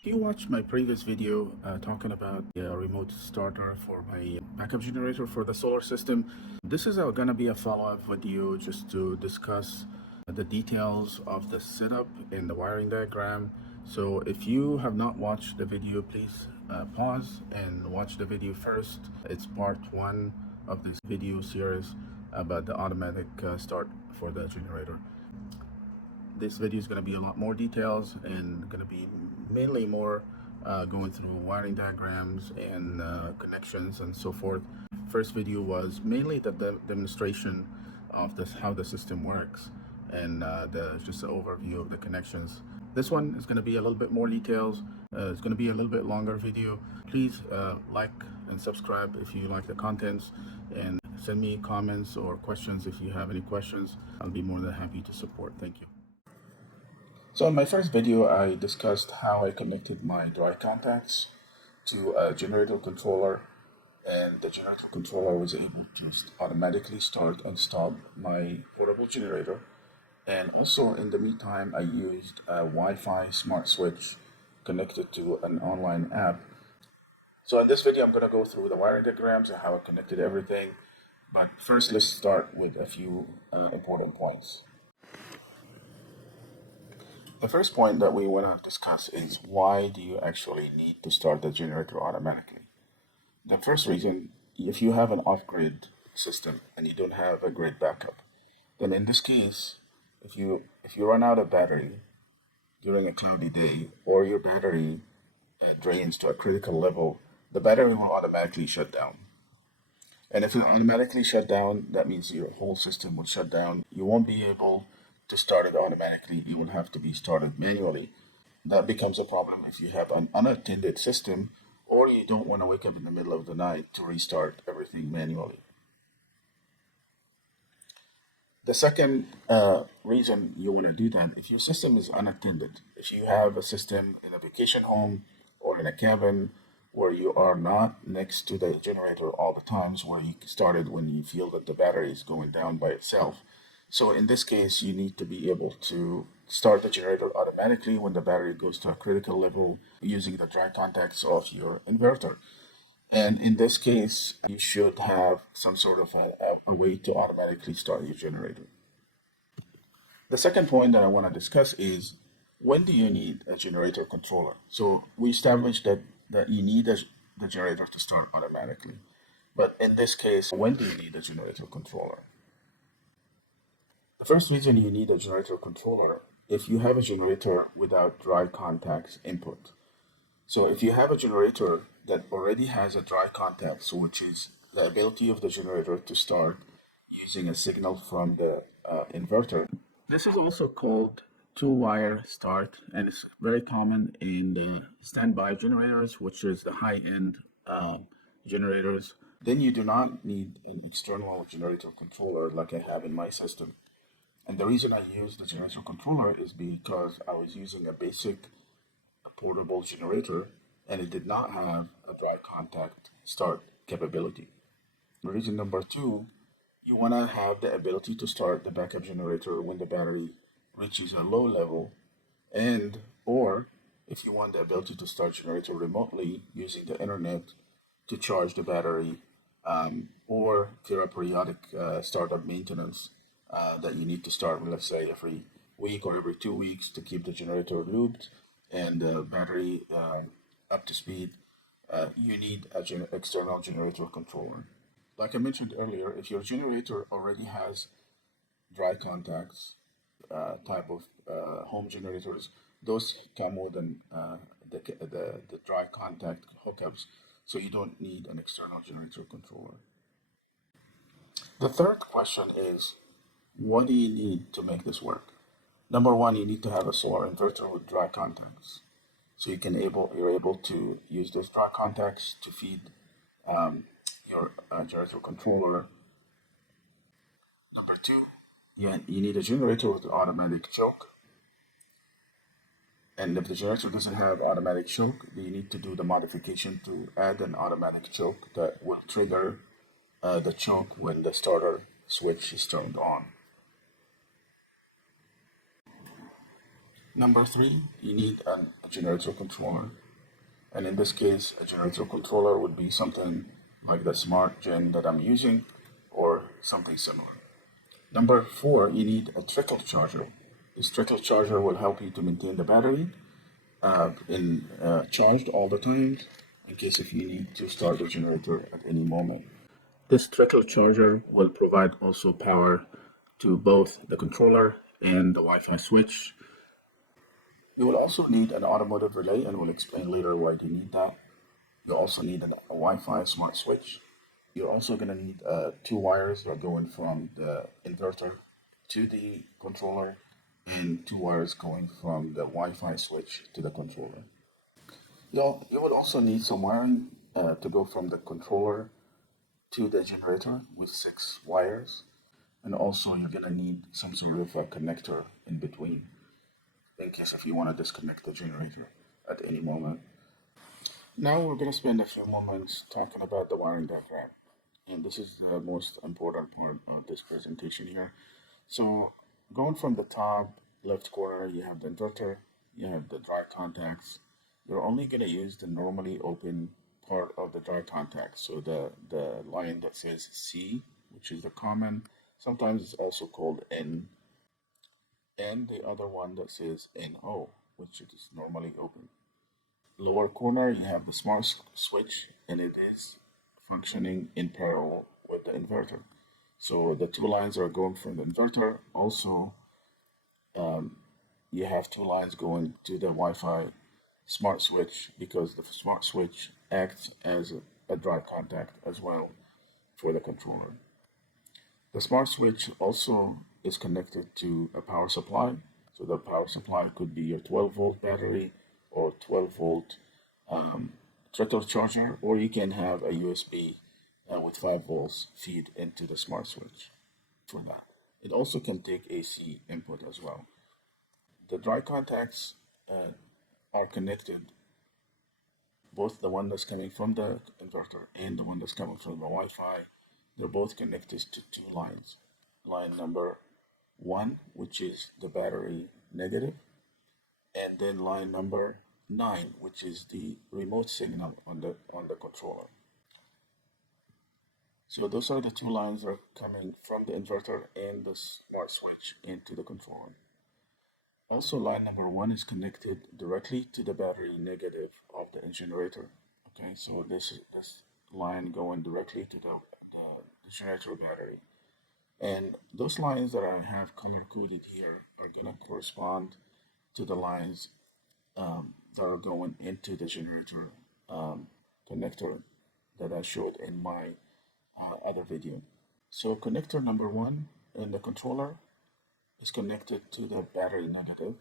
If you watched my previous video talking about the remote starter for my backup generator for the solar system, this is going to be a follow-up video just to discuss the details of the setup and the wiring diagram. So if you have not watched the video, please pause and watch the video first. It's part one of this video series about the automatic start for the generator. This video is going to be a lot more details and going to be mainly more going through wiring diagrams and connections and so forth. First video was mainly the demonstration of this, how the system works, and just an overview of the connections. This one is going to be a little bit more details. It's going to be a little bit longer video. Please like and subscribe if you like the contents, and send me comments or questions if you have any questions. I'll be more than happy to support. Thank you. So in my first video, I discussed how I connected my dry contacts to a generator controller, and the generator controller was able to automatically start and stop my portable generator. And also in the meantime, I used a Wi-Fi smart switch connected to an online app. So in this video, I'm going to go through the wiring diagrams and how I connected everything. But first, let's start with a few important points. The first point that we want to discuss is why do you actually need to start the generator automatically? The first reason, if you have an off-grid system and you don't have a grid backup, then in this case, if you run out of battery during a cloudy day, or your battery drains to a critical level, the battery will automatically shut down. And if it automatically shut down, that means your whole system will shut down. You won't be able to start it automatically. You will have to be started manually. That becomes a problem if you have an unattended system, or you don't want to wake up in the middle of the night to restart everything manually. The second reason you want to do that, if your system is unattended, if you have a system in a vacation home or in a cabin where you are not next to the generator all the times, where you started when you feel that the battery is going down by itself. So in this case, you need to be able to start the generator automatically when the battery goes to a critical level using the dry contacts of your inverter. And in this case, you should have some sort of a way to automatically start your generator. The second point that I want to discuss is, when do you need a generator controller? So we established that you need the generator to start automatically. But in this case, when do you need a generator controller? The first reason you need a generator controller, if you have a generator without dry contacts input. So if you have a generator that already has a dry contacts, which is the ability of the generator to start using a signal from the inverter, this is also called two-wire start, and it's very common in the standby generators, which is the high-end generators. Then you do not need an external generator controller like I have in my system. And the reason I use the generator controller is because I was using a basic portable generator and it did not have a dry contact start capability. Reason number two, you want to have the ability to start the backup generator when the battery reaches a low level, and or if you want the ability to start generator remotely using the internet to charge the battery, or for a periodic startup maintenance that you need to start, let's say every week or every 2 weeks, to keep the generator looped and the battery up to speed, you need an external generator controller. Like I mentioned earlier, if your generator already has dry contacts, type of home generators, those come with the dry contact hookups, so you don't need an external generator controller. The third question is, what do you need to make this work? Number one, you need to have a solar inverter with dry contacts. So you're able to use those dry contacts to feed your generator controller. Number two, you need a generator with automatic choke. And if the generator doesn't have automatic choke, you need to do the modification to add an automatic choke that will trigger the choke when the starter switch is turned on. Number three, you need a generator controller. And in this case, a generator controller would be something like the smart gen that I'm using or something similar. Number four, you need a trickle charger. This trickle charger will help you to maintain the battery charged all the time in case if you need to start the generator at any moment. This trickle charger will provide also power to both the controller and the Wi-Fi switch. You will also need an automotive relay, and we'll explain later why you need that. You also need a Wi-Fi smart switch. You're also going to need two wires that are going from the inverter to the controller, and two wires going from the Wi-Fi switch to the controller. You would also need some wiring to go from the controller to the generator with six wires. And also you're gonna need some sort of a connector in between in case if you want to disconnect the generator at any moment. Now we're gonna spend a few moments talking about the wiring diagram. And this is the most important part of this presentation here. So going from the top left corner, you have the inverter, you have the dry contacts. You're only going to use the normally open part of the dry contact. So the line that says C, which is the common, sometimes it's also called N, and the other one that says NO, which is normally open. Lower corner, you have the smart switch, and it is functioning in parallel with the inverter. So the two lines are going from the inverter. Also, you have two lines going to the Wi-Fi smart switch because the smart switch acts as a dry contact as well for the controller. The smart switch also is connected to a power supply. So the power supply could be your 12-volt battery or 12-volt trickle charger, or you can have a USB with 5 volts feed into the smart switch for that. It also can take AC input as well. The dry contacts are connected, both the one that's coming from the inverter and the one that's coming from the Wi-Fi. They're both connected to two lines. Line number one, which is the battery negative, and then line number 9, which is the remote signal on the controller. So those are the two lines that are coming from the inverter and the smart switch into the controller. Also, line number 1 is connected directly to the battery negative of the generator. Okay, so this line going directly to the generator battery. And those lines that I have color coded here are going to correspond to the lines that are going into the generator connector that I showed in my other video. So connector number 1 in the controller is connected to the battery negative.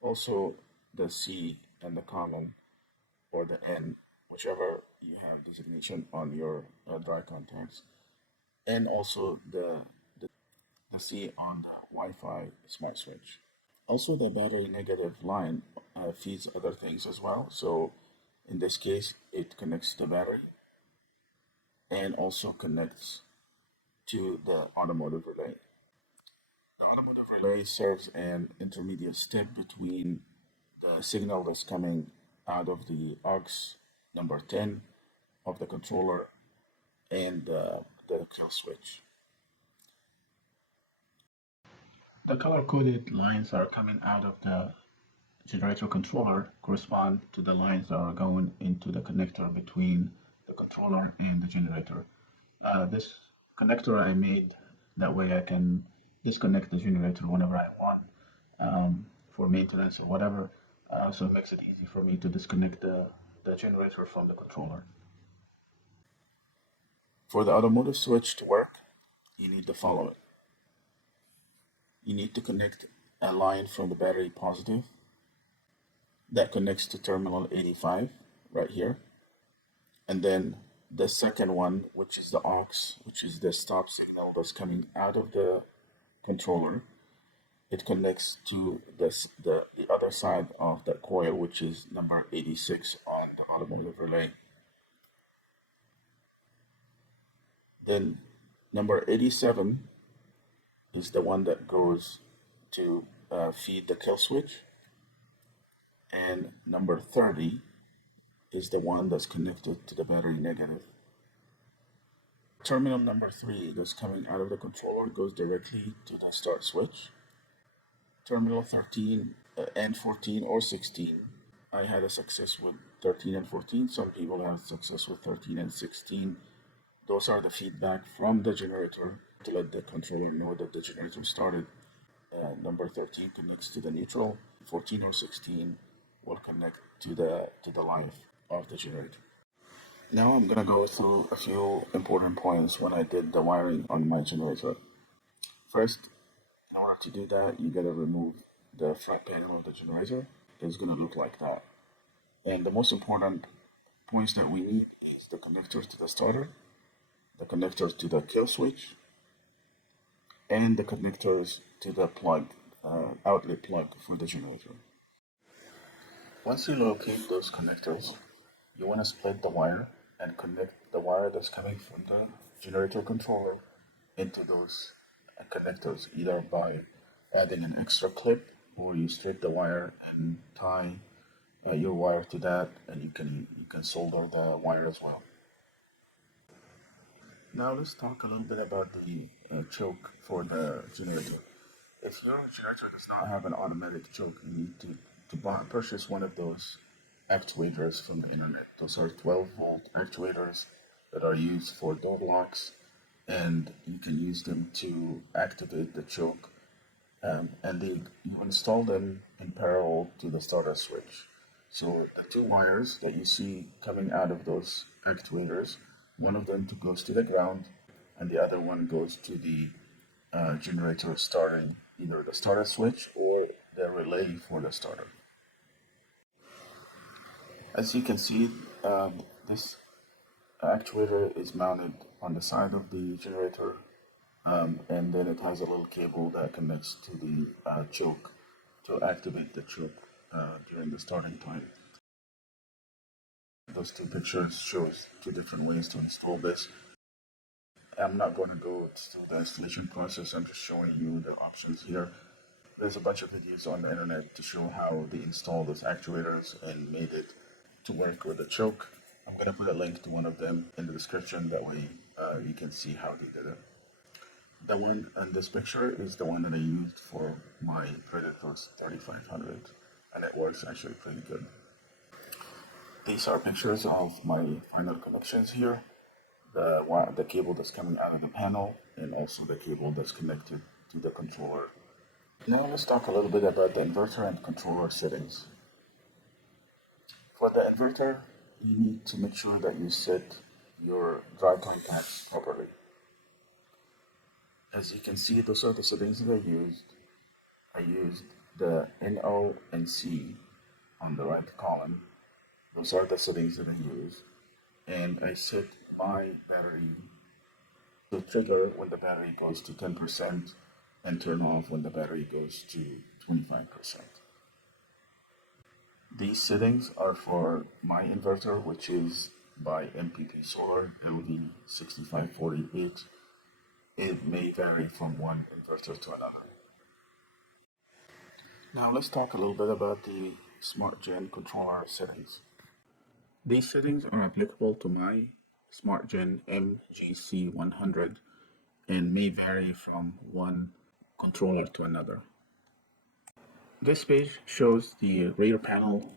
Also the C and the common or the N, whichever you have designation on your dry contacts, and also the C on the Wi-Fi smart switch. Also, the battery negative line feeds other things as well. So in this case, it connects the battery and also connects to the automotive relay. The automotive relay serves an intermediate step between the signal that's coming out of the aux number 10 of the controller and the kill switch. The color-coded lines that are coming out of the generator controller correspond to the lines that are going into the connector between the controller and the generator. This connector I made that way I can disconnect the generator whenever I want for maintenance or whatever. So it makes it easy for me to disconnect the generator from the controller. For the automotive switch to work, you need to follow it. You need to connect a line from the battery positive that connects to terminal 85 right here. And then the second one, which is the aux, which is the stop signal that's coming out of the controller. It connects to the other side of the coil, which is number 86 on the automotive relay. Then number 87 is the one that goes to feed the kill switch. number 30 is the one that's connected to the battery negative. Terminal number 3 that's coming out of the controller goes directly to the start switch. Terminal 13 and 14 or 16. I had a success with 13 and 14. Some people had success with 13 and 16. Those are the feedback from the generator to let the controller know that the generator started. Number 13 connects to the neutral. 14 or 16 will connect to the life of the generator. Now I'm gonna go through a few important points when I did the wiring on my generator. First, in order to do that, you gotta remove the front panel of the generator. It's gonna look like that. And the most important points that we need is the connectors to the starter, the connectors to the kill switch, and the connectors to the plug, outlet plug for the generator. Once you locate those connectors, you want to split the wire and connect the wire that's coming from the generator controller into those connectors, either by adding an extra clip or you strip the wire and tie your wire to that, and you can solder the wire as well. Now let's talk a little bit about the choke for the generator. If your generator does not have an automatic choke, you need to purchase one of those actuators from the internet. Those are 12-volt actuators that are used for door locks, and you can use them to activate the choke. You install them in parallel to the starter switch. So the two wires that you see coming out of those actuators, one of them goes to the ground, and the other one goes to the generator starting either the starter switch or the relay for the starter. As you can see, this actuator is mounted on the side of the generator, and then it has a little cable that connects to the choke to activate the choke during the starting time. Those two pictures shows two different ways to install this. I'm not going to go through the installation process. I'm just showing you the options here. There's a bunch of videos on the internet to show how they install those actuators and made it to work with the choke. I'm going to put a link to one of them in the description. That way you can see how they did it. The one in this picture is the one that I used for my Predator's 3500, and it works actually pretty good. These are pictures of my final connections here. The cable that's coming out of the panel, and also the cable that's connected to the controller. Now let's talk a little bit about the inverter and controller settings. For the inverter, you need to make sure that you set your dry contacts properly. As you can see, those are the settings that I used. I used the NO and C on the right column. Those are the settings that I used. And I set my battery to trigger when the battery goes to 10% and turn off when the battery goes to 25%. These settings are for my inverter, which is by MPP Solar LV6548. It may vary from one inverter to another. Now let's talk a little bit about the Smart Gen controller settings. These settings are applicable to my Smart Gen MGC100 and may vary from one controller to another. This page shows the rear panel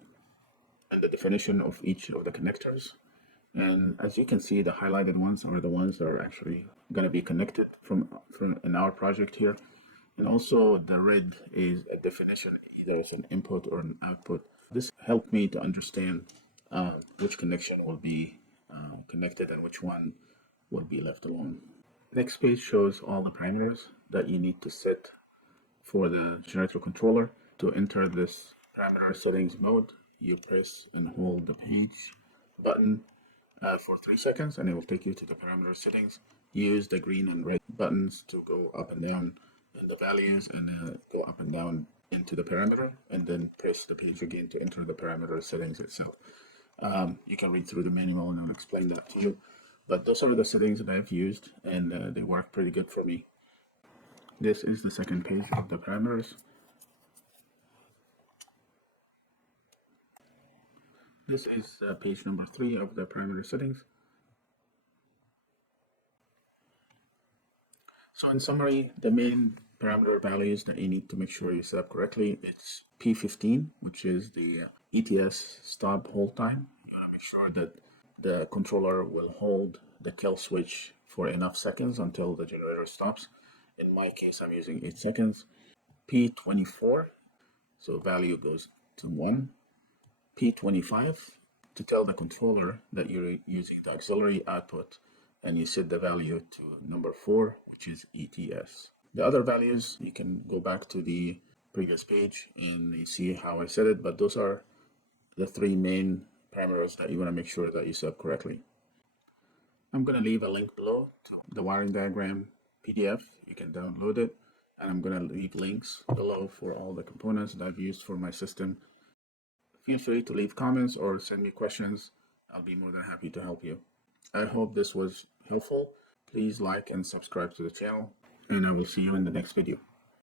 and the definition of each of the connectors. And as you can see, the highlighted ones are the ones that are actually going to be connected from in our project here. And also the red is a definition, either as an input or an output. This helped me to understand which connection will be connected and which one will be left alone. Next page shows all the parameters that you need to set for the generator controller. To enter this parameter settings mode, you press and hold the page button for 3 seconds, and it will take you to the parameter settings. Use the green and red buttons to go up and down in the values, and go up and down into the parameter, and then press the page again to enter the parameter settings itself. You can read through the manual and I'll explain that to you. But those are the settings that I've used, and they work pretty good for me. This is the second page of the parameters. This is page number 3 of the parameter settings. So in summary, the main parameter values that you need to make sure you set up correctly, it's P15, which is the ETS stop hold time. You want to make sure that the controller will hold the kill switch for enough seconds until the generator stops. In my case, I'm using 8 seconds. P24, so value goes to 1. P25, to tell the controller that you're using the auxiliary output, and you set the value to number 4, which is ETS. The other values, you can go back to the previous page and you see how I set it, but those are the 3 main parameters that you want to make sure that you set up correctly. I'm going to leave a link below to the wiring diagram PDF. You can download it, and I'm going to leave links below for all the components that I've used for my system. Feel free to leave comments or send me questions. I'll be more than happy to help you. I hope this was helpful. Please like and subscribe to the channel, and I will see you in the next video.